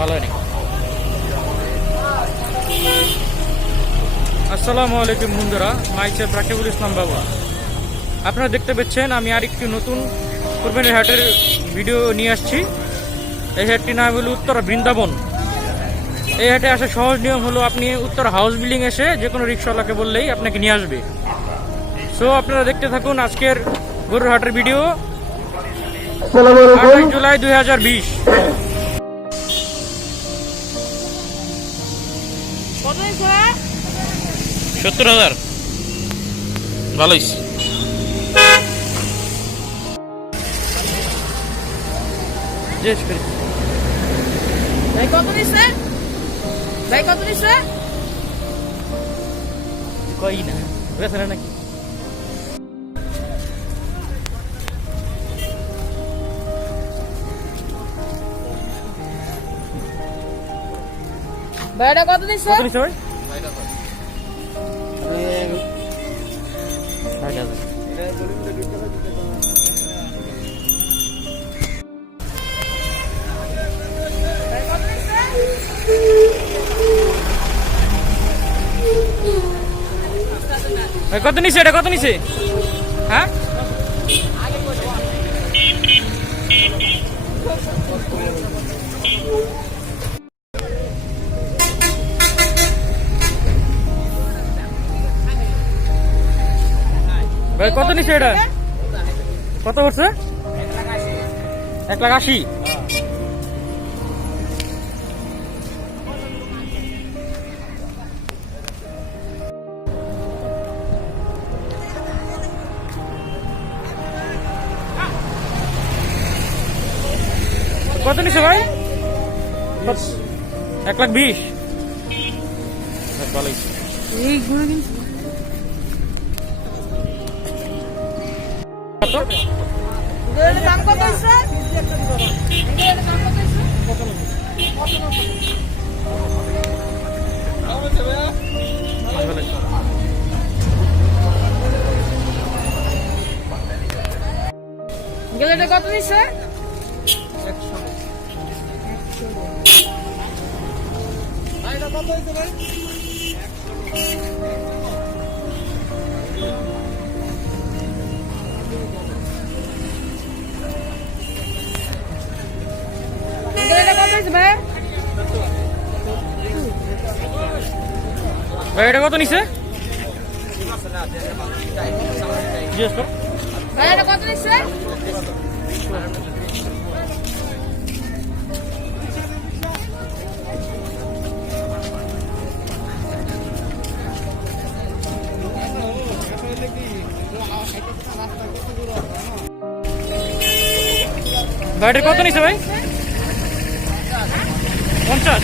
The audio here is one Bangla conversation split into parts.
ভালো হয়নি। আসসালামু আলাইকুম বন্ধুরা, মাইসের রাকিবুল ইসলাম বাবু। আপনারা দেখতে পাচ্ছেন আমি আরেকটি নতুন কোরবানির হাটের ভিডিও নিয়ে আসছি। এই হাটটির নাম হলো উত্তরা বৃন্দাবন। এই হাটে আসার সহজ নিয়ম হলো আপনি উত্তরা হাউস বিল্ডিং এসে যে কোনো রিক্সাওয়ালাকে বললেই আপনাকে নিয়ে আসবে। সো আপনারা দেখতে থাকুন আজকের গরুর হাটের ভিডিও। 28 জুলাই 2020। 70,000 ভালো হয়েছে। ভাই কত নিছে? ভাই কত নিছে? কই না বেশ না নাকি? ভাইটা কত নিছে? কত নিছে ভাই? 60,000। ভাই কত নিছে? এটা কত নিছে? হ্যাঁ ভাই কত নিছে? এটা কত করছে? 1,80,000। কত নিছে ভাই? 1,20,000। ভালোই। এই গরু কিনছে কত? গরুর দাম কত আছে? গরুর দাম কত আছে? গরুর কত নিছে? 100। ভাইটা কত হইছে ভাই? ভাই এটা কত নিছে? জিজ্ঞেস কর। ভাই এটা কত নিছে? ভাইটার কত নিছে ভাই? 50।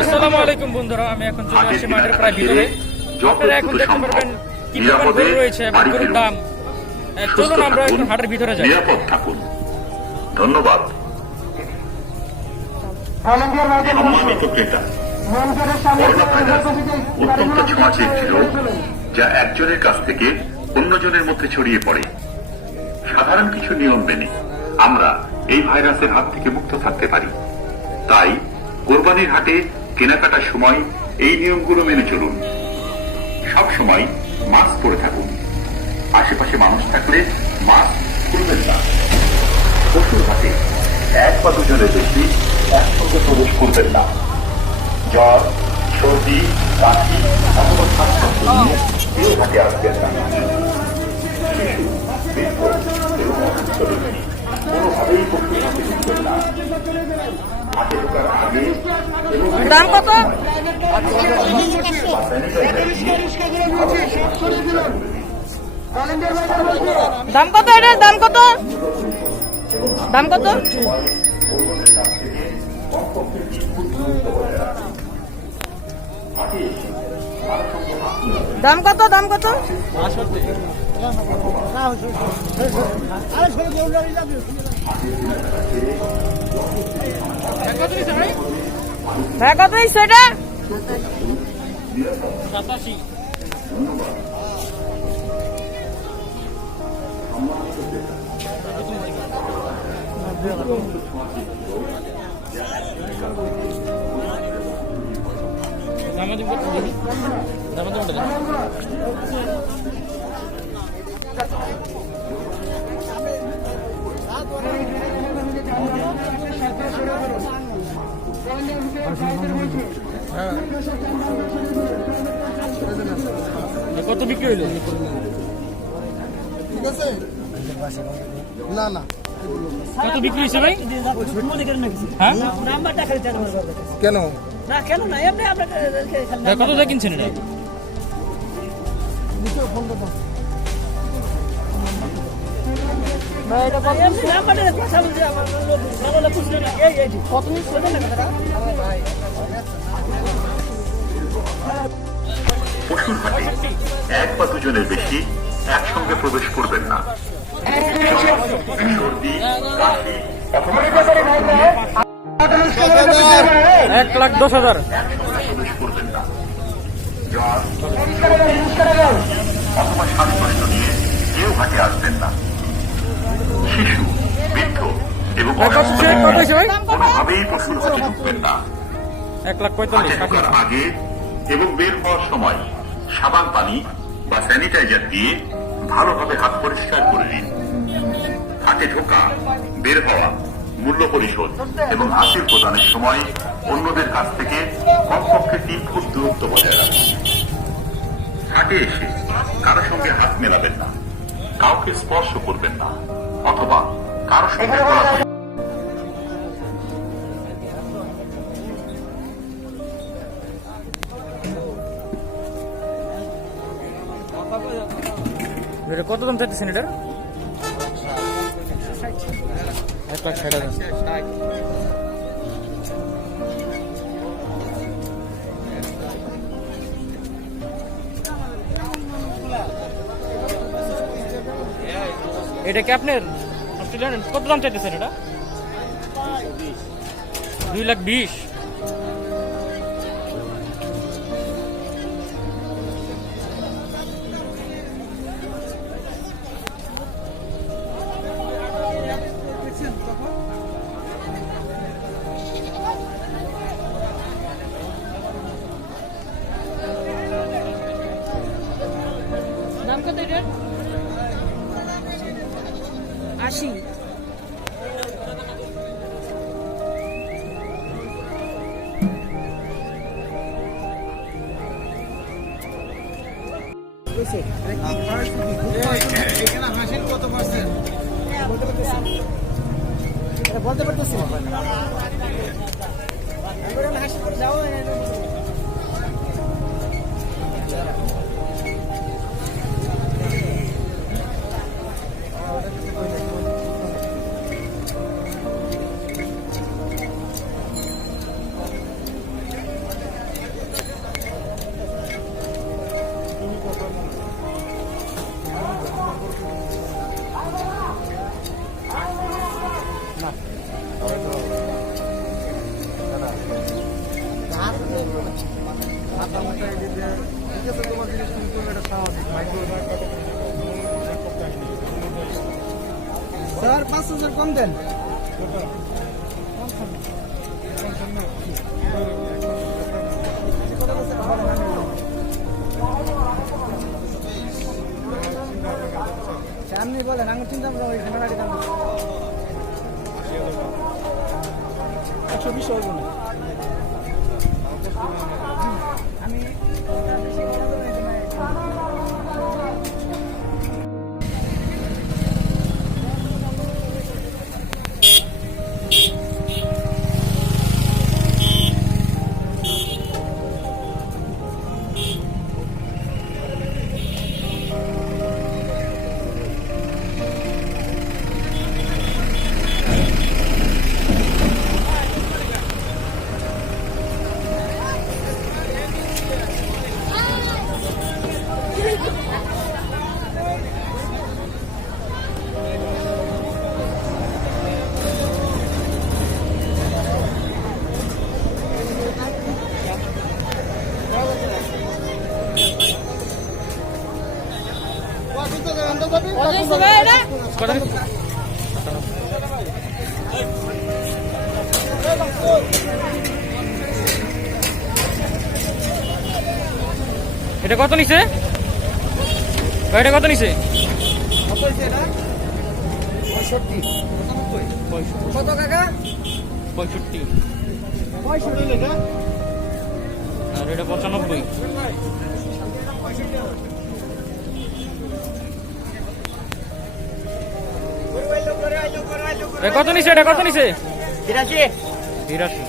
আসসালামু আলাইকুম বন্ধুরা, আমি এখন চলে আসছি মাঠের প্রায় ভিতরে। আপনারা এখন দেখতে পারবেন কি পরিমাণ গরু রয়েছে এবং গরুর দাম। চলুন আমরা এখন হাটের ভিতরে যাই। নিরাপদ থাকুন। ধন্যবাদ। সম্মানিত ক্রেতা, করোনা ভাইরাস অত্যন্ত ছোঁয়াচে একটি রোগ যা একজনের কাছ থেকে অন্যজনের মধ্যে ছড়িয়ে পড়ে। সাধারণ কিছু নিয়ম মেনে আমরা এই ভাইরাসের হাত থেকে মুক্ত থাকতে পারি। তাই কোরবানির হাটে কেনাকাটার সময় এই নিয়মগুলো মেনে চলুন। সব সময় মাস্ক পরে থাকুন। আশেপাশে মানুষ থাকলে মাস্ক খুলবেন না। পশুর হাটে 1 বা 2 জনের বেশি একসঙ্গে প্রবেশ করবেন না। জ্বর, সর্দি, কাশি অথবা শ্বাসকষ্ট নিয়ে কেউ হাটে আসবেন না। শিশু, বৃদ্ধ এবং অসুস্থ ব্যক্তি কোনোভাবেই পশুর হাটে ঢুকবেন না। হাটে ঢোকার আগে এবং দাম কত? দাম কত? এটার দাম কত? দাম কত? দাম কত? দাম কত? কত নিছে ভাই? ভাই কত হয়েছে এটা? 87। দামাদামি করতে দেখি, দামাদামি করতে দেখি। কত বিক্রি হইল? না না কত বিক্রি হয়েছে ভাই? হ্যাঁ কেন ভাই, কত দিয়ে কিনছেন এটা? ভাই এটা কত? কত নিচ্ছে? পশুর হাটে এক বা দুজনের বেশি একসঙ্গে প্রবেশ করবেন না। সর্দি, কাশি অথবা শ্বাসকষ্ট নিয়ে 1,10,000। একসঙ্গে প্রবেশ করবেন না। জ্বর অথবা শ্বাসকষ্ট নিয়ে কেউ হাটে আসবেন না। শিশু, বৃদ্ধ এবং অসুস্থ ব্যক্তি কোনোভাবেই পশুর হাটে ঢুকবেন না। 1,45,000। হাটে ঢোকার আগে এবং বের হওয়ার সময় সাবান পানি বা স্যানিটাইজার দিয়ে ভালোভাবে হাত পরিষ্কার করে নিন। হাটে ঢোকা, বের হওয়া, মূল্য পরিশোধ এবং হাসিল প্রদানের সময় অন্যদের কাছ থেকে কমপক্ষে 3 ফুট দূরত্ব বজায় রাখুন। হাটে এসে কারো সঙ্গে হাত মেলাবেন না, কাউকে স্পর্শ করবেন না অথবা কারো সঙ্গে চলাফেরা এটা কত দাম চাইতেছেন এটার? 1,60,000। এটা কি আপনার অস্ট্রেলিয়ান? কত দাম চাইতেছেন এটা? 2,20,000। দাম কত এটার? 80। এখানে হাসিল কত পার্সেন্ট বলতে পারতেছি স্যার 5,000 কম দেন। আপনি বলেন, আমি চিন্তা করবো ওই ক্যামেরাটি দাম 120 হবে না। আমি কত নিছে? এটা কত নিছে? ভাই এটা কত নিছে? কত হয়েছে এটা? 65 কত কাকা? 65 65 লেখা আর এটা 95। কত নিছে? এটা কত নিছে? 83 83।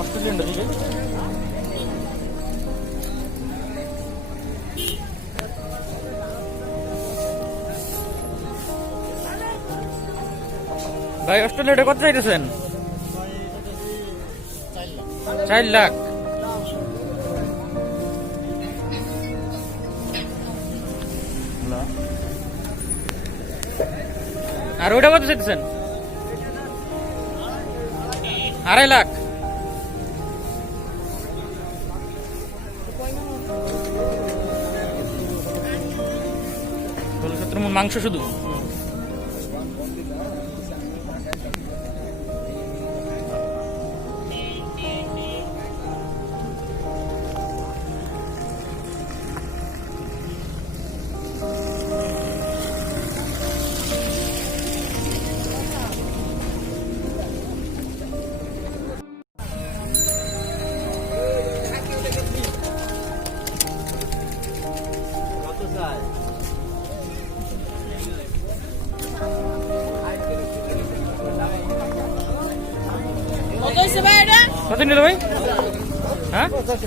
অস্ট্রেলিয়ান দিকে ভাই অস্ট্রেলিয়াটা কত চাইতেছেন? 4 লাখ। আর ওইটা কত চাইতেছেন? 2.5 লাখ। মাংস শুধু কত হয়েছে ভাই এটা? কত নিল ভাই? হ্যাঁ 85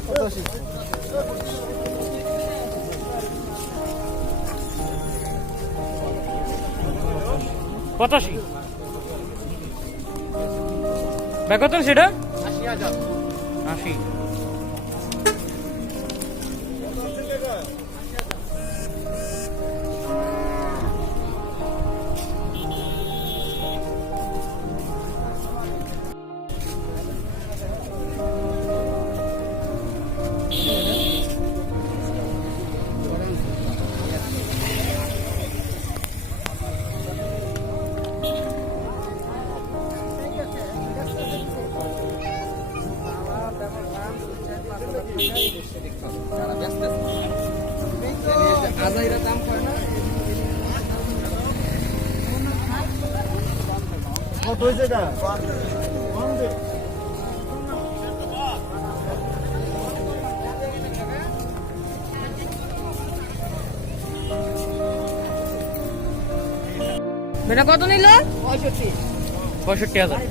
85। ভাই কত সেটা? 80,000 80। আজাইরা দাম করে না কত হয়েছে এটা? এটা কত নিল? 65,000।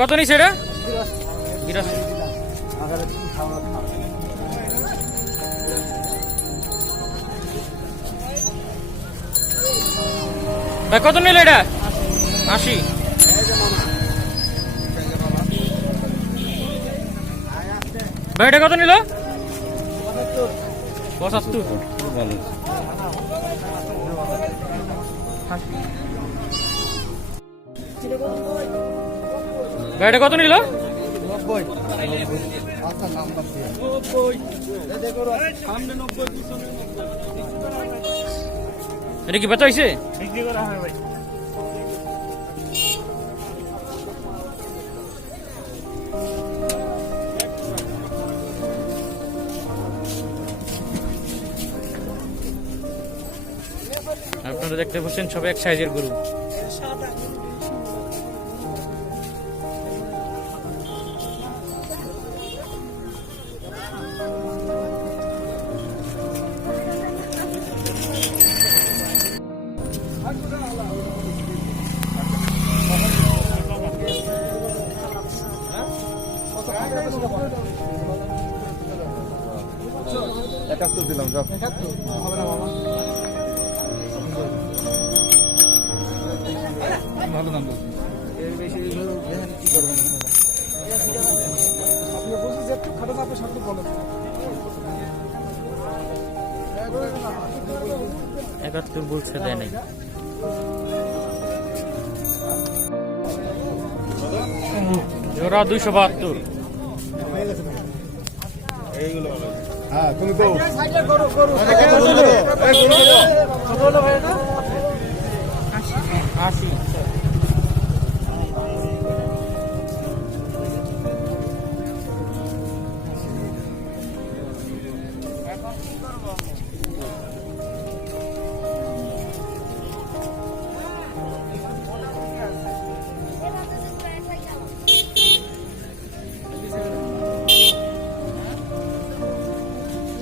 কত নিছে এটা? 82। ভাই কত নিল এটা? 80। ভাই এটা কত নিল? 75। ভাই এটা কত নিল? 90 আচ্ছা নাম্বার দিয়ে 90 এই দেখো সামনে 90 পিছনে 90। এটা কি বেচা হয়েছে? বিক্রি করা হয় ভাই। আপনারা দেখতে পাচ্ছেন সব এক সাইজের গরু। একাত্তর দিলাম যাও। হবে না বাবা, ভালো দাম বলছি। এর বেশি দেখেন কি করবেন আপনি বলছেন যে একটু খাটো আপনি সাথে বলেন 71 বলছে, দেয় নাই। জোড়া 272। হ্যাঁ তুমি তো আশি।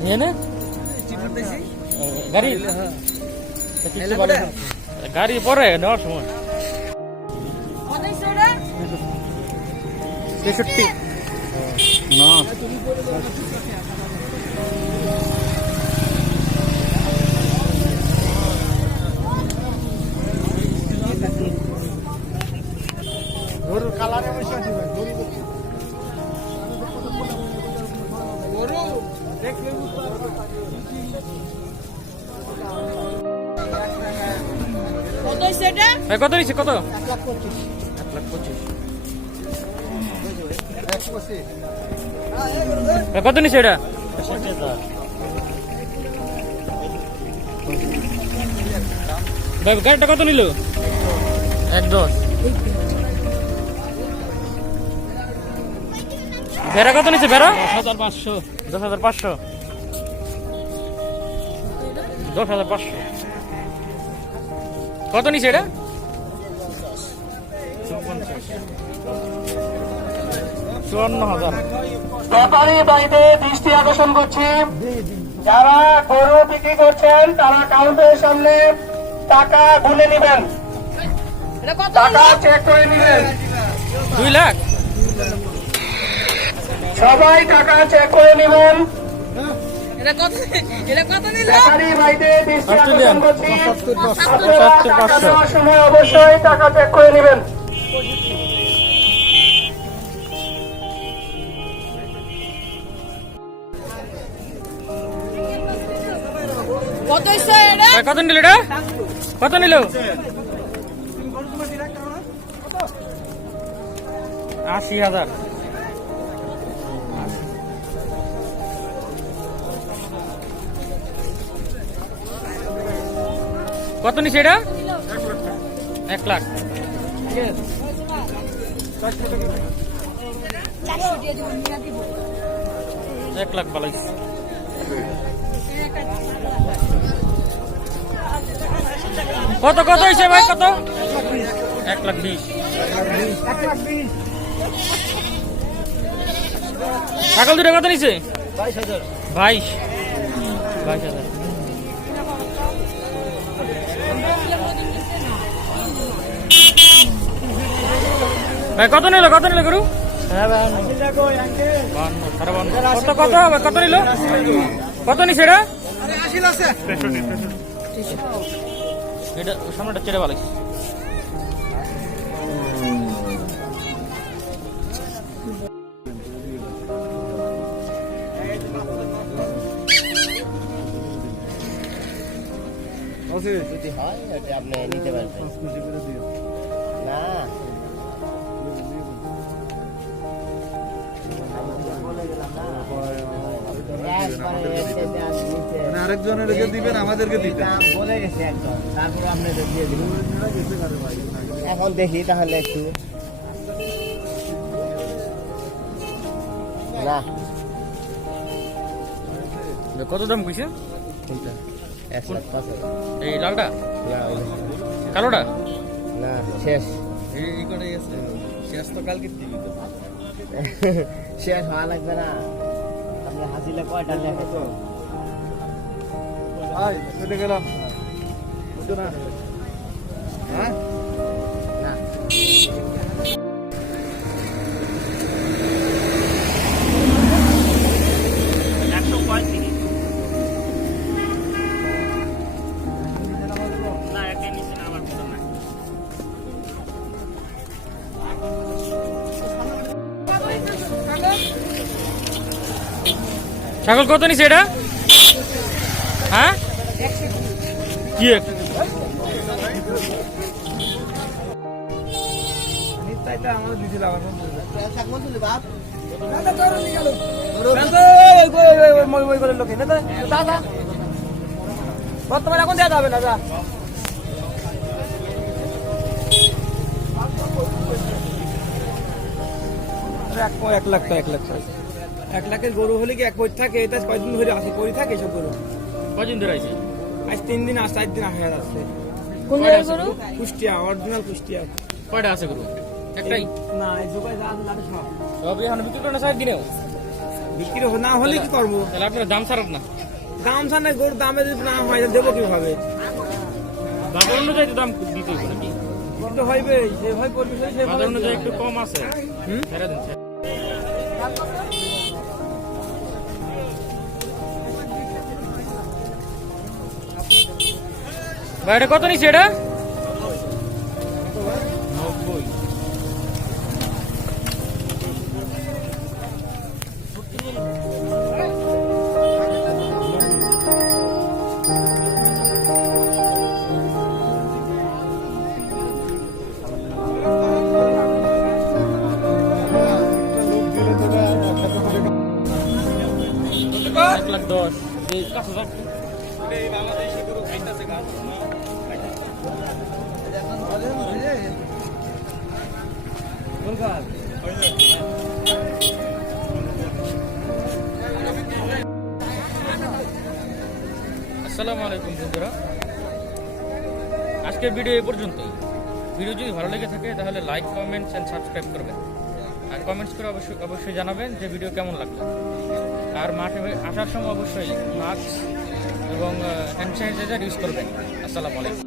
নিয়ে নে গাড়ি, গাড়ি পরে নেওয়ার সময়। 63 না গরুর কালারে বসে আছে ভাই, গরু দেখলে কত হইছে এটা? কত নিচ্ছে? কত? 1,25,000 কত নিচ্ছে এটা? ভাই গাড়িটা কত নিল? 1.10। ভেড়া কত নিচ্ছে? ভেড়া 10,500। 10,500। 10,500। কত নিচ্ছে এটা? 54,000। ব্যাপারী বাড়িতে দৃষ্টি আকর্ষণ করছি, যারা গরু বিক্রি করছেন তারা কাউন্টারের সামনে টাকা গুনে নেবেন, এটা কত টাকা নিল? চেক করে নেবেন। 2 লাখ। সবাই টাকা চেক করে নেবেন। এটা কত? এটা কত নিল? ব্যাপারী বাড়িতে দৃষ্টি আকর্ষণ করছি, 75, আপনারা টাকা দেওয়ার সময় অবশ্যই টাকা চেক করে নেবেন। কত হইছে এটা? ভাই কত নিল এটা? কত নিল? 80,000। কত নিচ্ছে এটা? 1 লাখ। 1 লাখ বলাইছে। কত কত হয়েছে ভাই? কত? 1,20,000। ছাগল দুটো কত নিচ্ছে? 22,000। ভাই কত নিল? কত নিল গরু? 52, 52। কত কত কত নিল? কত নিচ্ছে এটা? এটা সামনেটা চেড়ে ভালো। যদি হয় এটা আপনি নিতে পারবেন না। আরেকজনের দিবেন, আমাদেরকে দিবেন। বলে গেছে একদম, তারপরে আপনি দিয়ে দিবেন। এখন দেখি তাহলে একটু না। কত দাম কইছে? 1,05,000। এই লালটা? না কালোটা? না, শেষ শেষ তো কালকে দিবি তো। শেষ হওয়া লাগবে না। আপনি হাসিলে কয়টা লেখে তো কেটে গেলাম না। হ্যাঁ না। ছাগল কত নিছে এটা? হ্যাঁ কি এক? বর্তমানে এখন দেওয়া যাবে না। এক লাখ টাকা 1 লাখের গরু হলে কি এক পরি থাকে? এটা কয়দিন ধরে আসে পরি থাকে এসব গরু? কদিন ধরে আইছে? আজ 3 দিন 4 দিন আসে আসছে। কোন জায়গার গরু? কুষ্টিয়া, অরিজিনাল কুষ্টিয়া। কয়টা আছে গরু? একটাই? না এই জোগায় যা আছে লাটে সব সব এখন বিক্রি করে না 4 দিনেও? বিক্রি না হলে কি করবো? তাহলে আপনারা দাম ছাড়ান না? দাম ছাড়া গরুর দামে যদি না হয় তাহলে দেবো কিভাবে? বাজার অনুযায়ী তো দাম দিতে হবে নাকি? কিন্তু হইবে যেভাবে করবি বাজার সেভাবে অনুযায়ী একটু কম আছে। হুম? ছেড়ে দিন, ছেড়ে। ভাই এটা কত নিচ্ছে এটা? 90। এক লাখ 10। এই কাছে যাক। আসসালামু আলাইকুম বন্ধুরা, আজকের ভিডিও এই পর্যন্তই। ভিডিও যদি ভালো লেগে থাকে তাহলে লাইক, কমেন্টস এন্ড সাবস্ক্রাইব করবেন, আর কমেন্টস করে অবশ্যই জানাবেন যে ভিডিও কেমন লাগলো। আর মাঠে আসার সময় অবশ্যই মাস্ক এবং হ্যান্ড স্যানিটাইজার ইউজ করবেন। আসসালামু আলাইকুম।